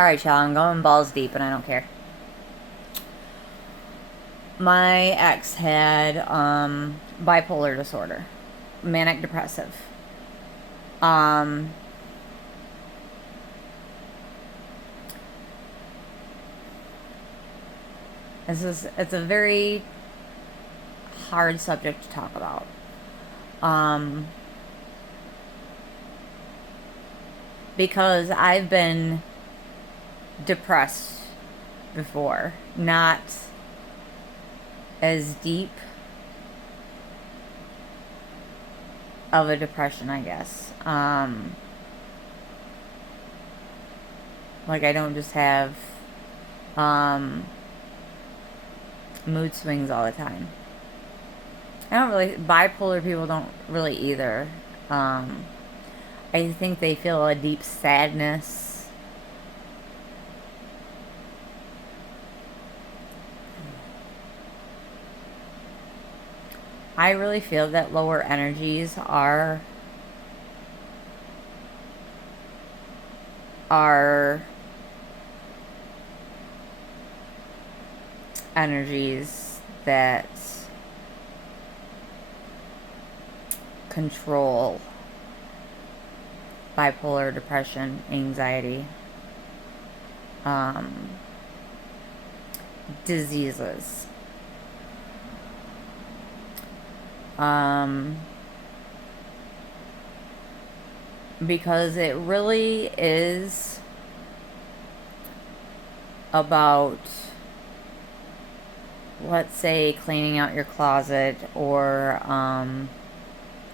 Alright, y'all, I'm going balls deep and I don't care. My ex had bipolar disorder, manic depressive. Um, it's a very hard subject to talk about. Um, because I've been depressed before, not as deep of a depression, I guess. Like I don't just have um, mood swings all the time. I don't really, bipolar people don't really either. Um, I think they feel a deep sadness. I really feel that lower energies are energies that control bipolar depression, anxiety, um, diseases. Um, because it really is about, let's say, cleaning out your closet or,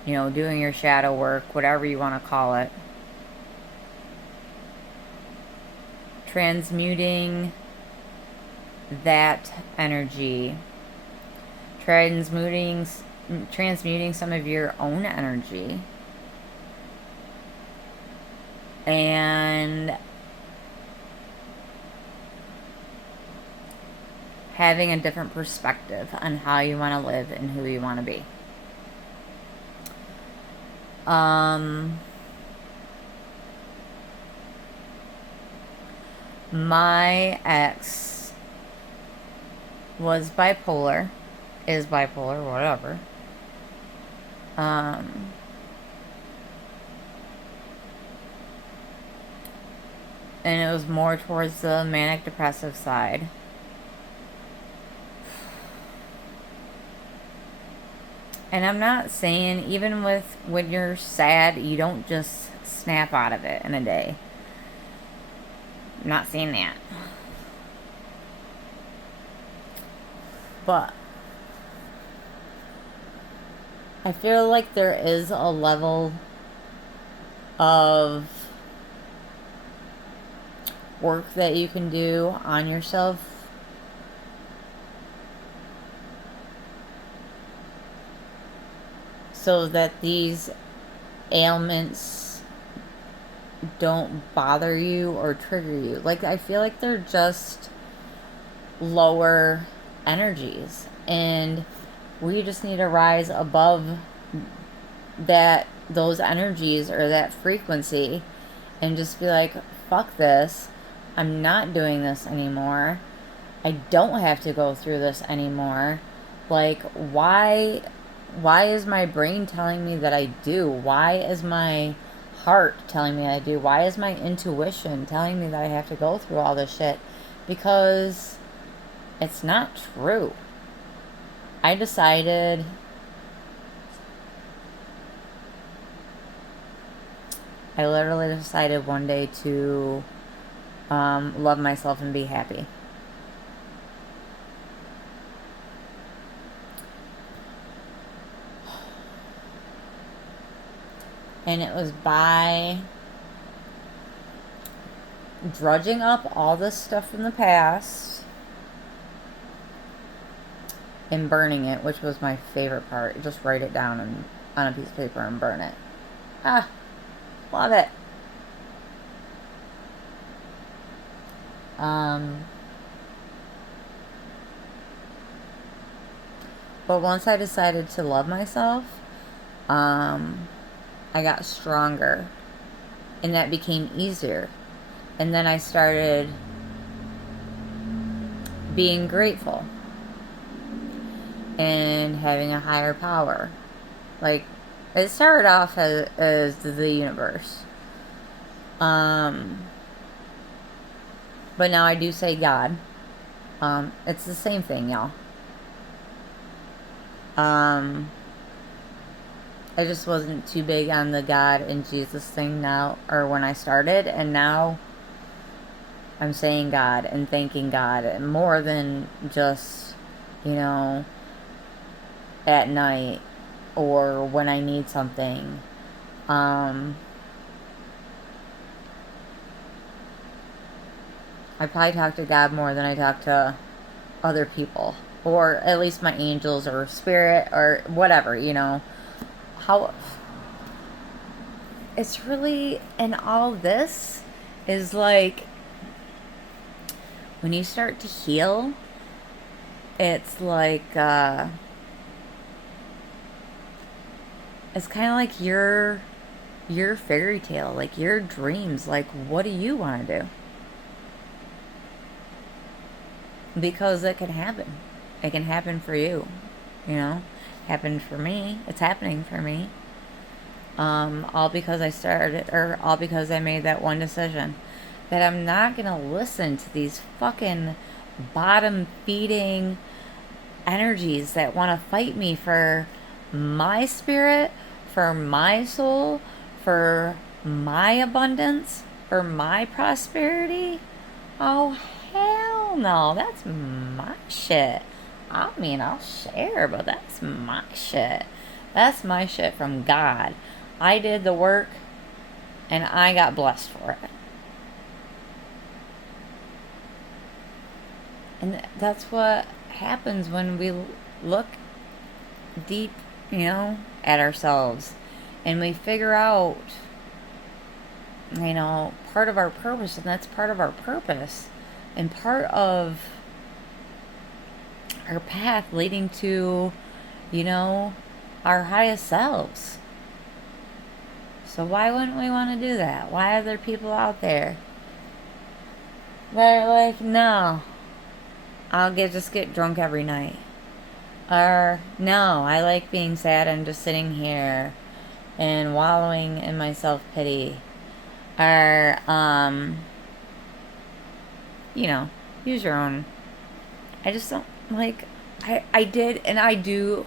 doing your shadow work, whatever you want to call it. Transmuting that energy, transmuting some of your own energy, and having a different perspective on how you want to live and who you want to be. My ex was bipolar, is bipolar, whatever. And it was more towards the manic depressive side. And I'm not saying, even when you're sad, you don't just snap out of it in a day. I'm not saying that. But I feel like there is a level of work that you can do on yourself so that these ailments don't bother you or trigger you. Like, I feel like they're just lower energies, and we just need to rise above those energies or that frequency and just be like, fuck this. I'm not doing this anymore. I don't have to go through this anymore. Like, why is my brain telling me that I do? Why is my heart telling me I do? Why is my intuition telling me that I have to go through all this shit? Because it's not true. I literally decided one day to love myself and be happy. And it was by drudging up all this stuff from the past and burning it, which was my favorite part. Just write it down on a piece of paper and burn it. Ah, love it. But once I decided to love myself, I got stronger, and that became easier And then I started being grateful and having a higher power. Like, it started off as the universe. But now I do say God. It's the same thing, y'all. I just wasn't too big on the God and Jesus thing now, or when I started, and now I'm saying God and thanking God more than just, you know, at night or when I need something. I probably talk to God more than I talk to other people, or at least my angels or spirit or whatever, you know. How it's really, and all this is like, when you start to heal, it's like, it's kind of like your fairy tale, like your dreams. Like, what do you want to do? Because it can happen. It can happen for you, you know. Happened for me. It's happening for me. All because I started, or all because I made that one decision that I'm not gonna listen to these fucking bottom feeding energies that want to fight me for my spirit, for my soul, for my abundance, for my prosperity. Oh, hell no. That's my shit. I mean, I'll share, but that's my shit. That's my shit from God. I did the work and I got blessed for it. And that's what happens when we look deep, you know, at ourselves and we figure out, you know, part of our purpose, and that's part of our purpose and part of our path leading to, you know, our highest selves. So why wouldn't we want to do that? Why are there people out there that are like, no, I'll just get drunk every night? Or, no, I like being sad and just sitting here and wallowing in my self-pity. Or, you know, use your own. I just don't, like, I did, and I do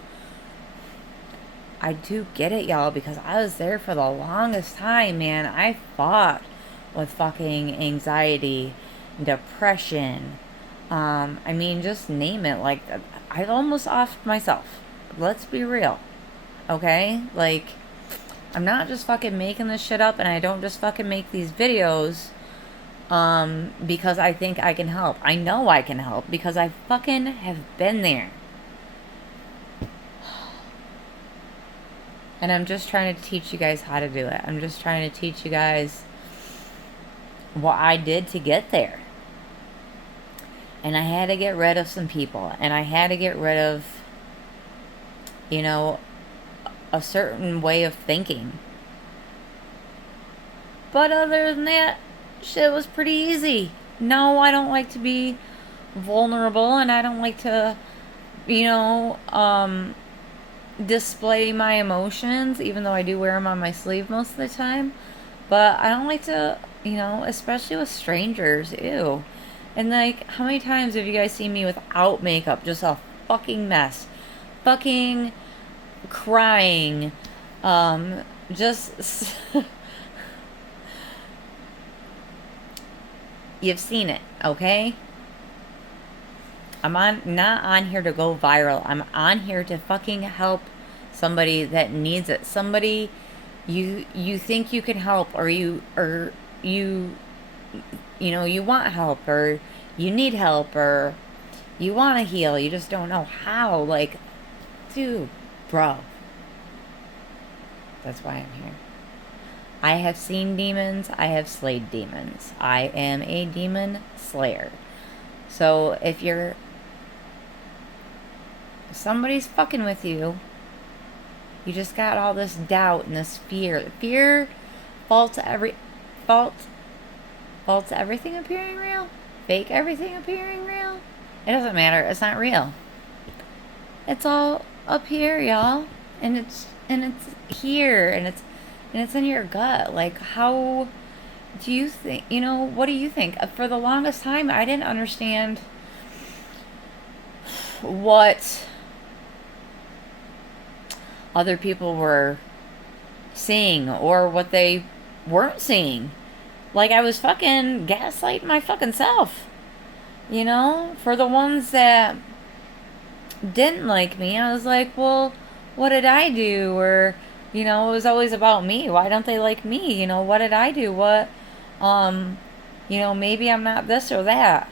get it, y'all, because I was there for the longest time, man. I fought with fucking anxiety, depression. I mean, just name it. Like, I almost offed myself. Let's be real. Okay? Like, I'm not just fucking making this shit up, and I don't just fucking make these videos because I think I can help. I know I can help because I fucking have been there. And I'm just trying to teach you guys how to do it. I'm just trying to teach you guys what I did to get there. And I had to get rid of some people. And I had to get rid of, you know, a certain way of thinking. But other than that, shit was pretty easy. No, I don't like to be vulnerable. And I don't like to, you know, display my emotions, even though I do wear them on my sleeve most of the time. But I don't like to, you know, especially with strangers. Ew. And like, how many times have you guys seen me without makeup? Just a fucking mess. Fucking crying. Just you've seen it, okay? I'm not on here to go viral. I'm on here to fucking help somebody that needs it. Somebody you think you can help, or you know, you want help, or you need help, or you want to heal. You just don't know how. Like, dude, bro. That's why I'm here. I have seen demons. I have slayed demons. I am a demon slayer. So if somebody's fucking with you, you just got all this doubt and this fear. Fear falls False everything appearing real? Fake everything appearing real? It doesn't matter. It's not real. It's all up here, y'all. And it's here, and it's in your gut. Like, how do you think, what do you think? For the longest time, I didn't understand what other people were seeing or what they weren't seeing. Like, I was fucking gaslighting my fucking self. For the ones that didn't like me, I was like, well, what did I do? Or, it was always about me. Why don't they like me? What did I do? Maybe I'm not this or that.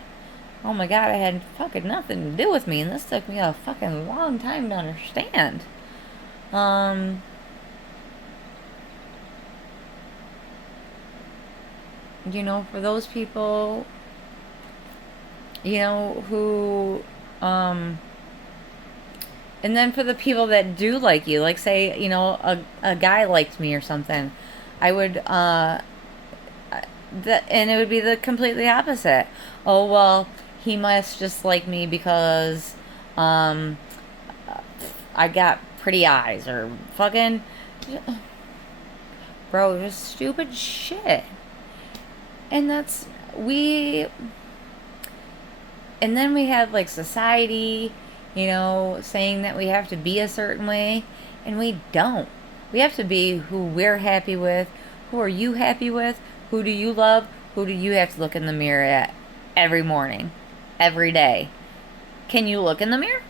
Oh my God, it had fucking nothing to do with me, and this took me a fucking long time to understand. For those people, who, and then for the people that do like you, like say, a guy liked me or something, I would, and it would be the completely opposite. Oh, well, he must just like me because, I got pretty eyes or fucking, bro, just stupid shit. And and then we have like society, saying that we have to be a certain way, and we don't. We have to be who we're happy with. Who are you happy with? Who do you love? Who do you have to look in the mirror at every morning, every day? Can you look in the mirror?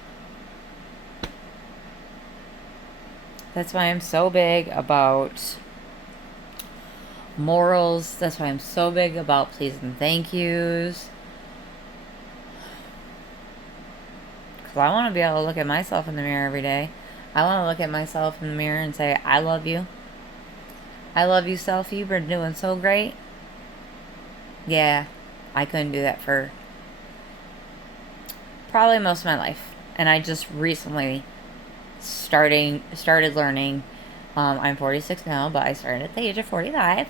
That's why I'm so big about morals. That's why I'm so big about please and thank yous. Because I want to be able to look at myself in the mirror every day. I want to look at myself in the mirror and say, I love you. I love you, self. You've been doing so great. Yeah, I couldn't do that for probably most of my life. And I just recently started learning. I'm 46 now, but I started at the age of 45.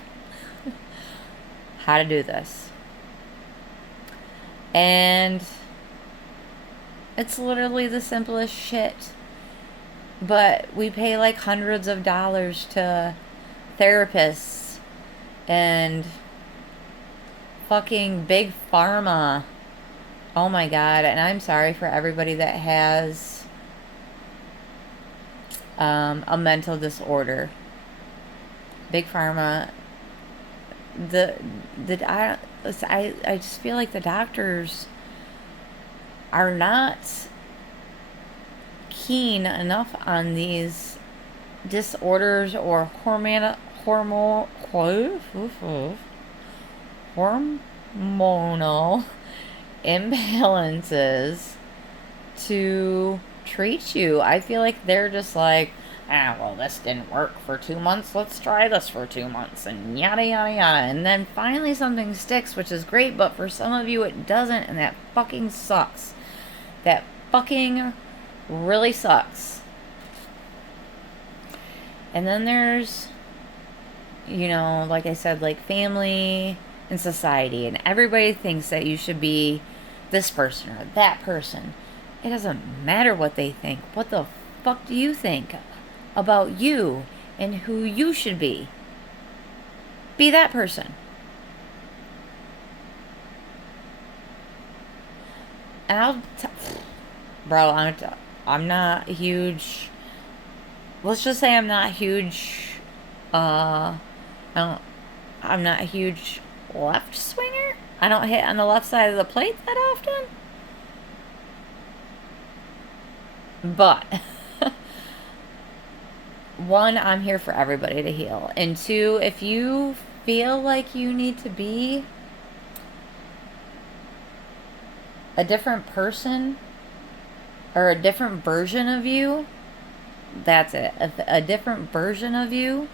How to do this. And it's literally the simplest shit. But we pay like hundreds of dollars to therapists and fucking big pharma. Oh my God. And I'm sorry for everybody that has a mental disorder. Big pharma. I just feel like the doctors are not keen enough on these disorders or hormonal imbalances to treat you. I feel like they're just like, well, this didn't work for 2 months. Let's try this for 2 months and yada, yada, yada. And then finally something sticks, which is great, but for some of you it doesn't, and that fucking sucks. That fucking really sucks. And then there's, like I said, like family and society, and everybody thinks that you should be this person or that person. It doesn't matter what they think. What the fuck do you think about you and who you should be? Be that person. And bro, I'm not huge. Let's just say I'm not huge. I'm not a huge left swinger. I don't hit on the left side of the plate that often. But one, I'm here for everybody to heal. And two, if you feel like you need to be a different person or a different version of you, that's it. A different version of you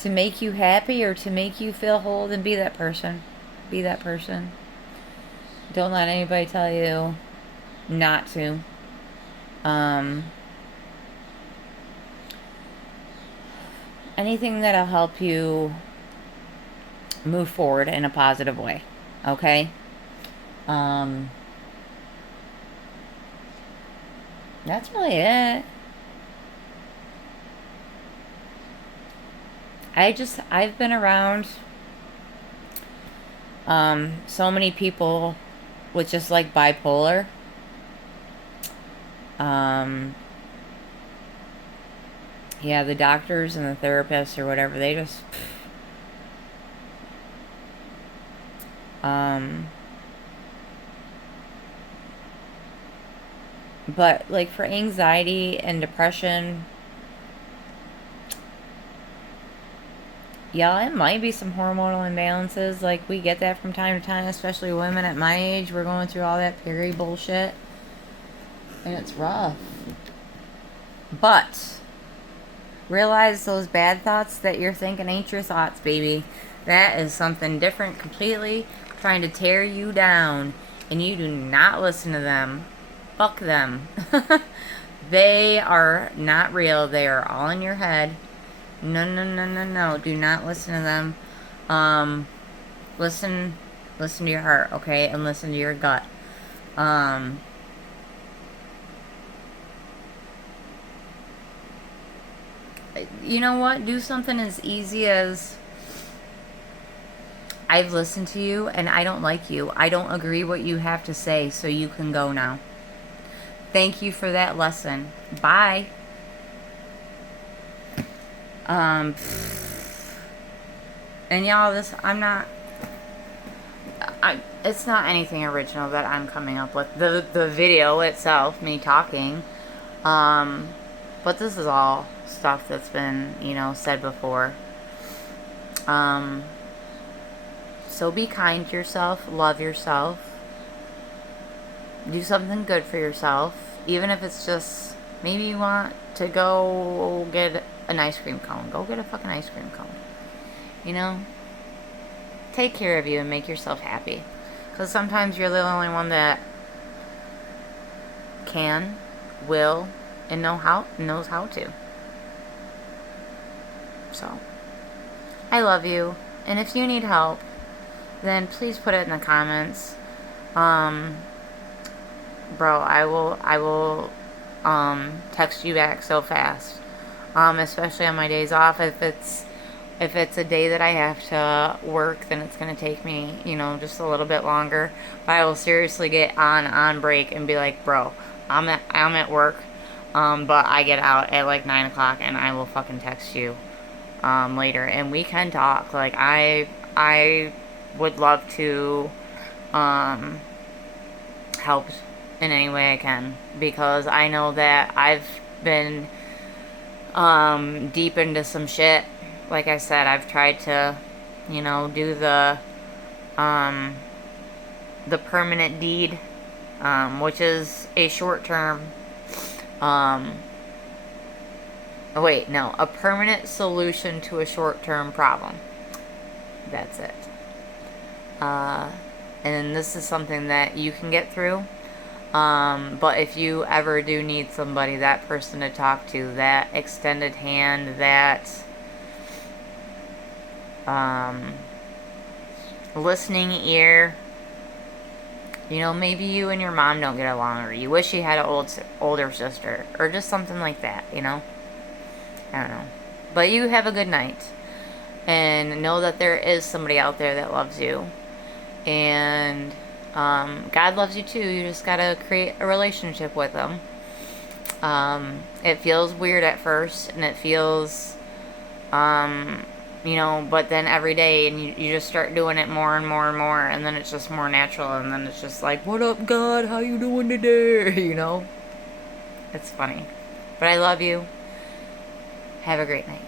to make you happy or to make you feel whole, then be that person. Be that person. Don't let anybody tell you not to. Anything that'll help you move forward in a positive way. Okay? Um, that's really it. I've been around so many people with just like bipolar. Um, yeah, the doctors and the therapists or whatever, they just, but like for anxiety and depression, yeah, it might be some hormonal imbalances. Like we get that from time to time, especially women at my age. We're going through all that peri bullshit, and it's rough. But realize those bad thoughts that you're thinking ain't your thoughts, baby. That is something different completely, trying to tear you down, and you do not listen to them. Fuck them. They are not real. They are all in your head. No, no, no, no, no. Do not listen to them. Listen to your heart, okay? And listen to your gut. You know what? Do something as easy as, I've listened to you and I don't like you. I don't agree what you have to say, so you can go now. Thank you for that lesson. Bye. And y'all, it's not anything original that I'm coming up with. The video itself, me talking, but this is all stuff that's been, said before. So be kind to yourself, love yourself, do something good for yourself, even if it's just, maybe you want to go get an ice cream cone. Go get a fucking ice cream cone. Take care of you and make yourself happy. Because sometimes you're the only one that can, will, and knows how to. So, I love you. And if you need help, then please put it in the comments. Bro, I will text you back so fast. Especially on my days off. If it's a day that I have to work, then it's going to take me, just a little bit longer. But I will seriously get on break and be like, bro, I'm at work, but I get out at like 9 o'clock and I will fucking text you later. And we can talk. Like, I would love to help in any way I can. Because I know that I've been deep into some shit. Like I said, I've tried to, do the permanent deed, which is a short-term, a permanent solution to a short-term problem. That's it. And this is something that you can get through. But if you ever do need somebody, that person to talk to, that extended hand, that listening ear, maybe you and your mom don't get along, or you wish you had an older sister, or just something like that, I don't know. But you have a good night, and know that there is somebody out there that loves you, and God loves you too. You just gotta create a relationship with them. It feels weird at first, and it feels but then every day, and you just start doing it more and more and more, and then it's just more natural, and then it's just like, what up, God, how you doing today? It's funny. But I love you. Have a great night.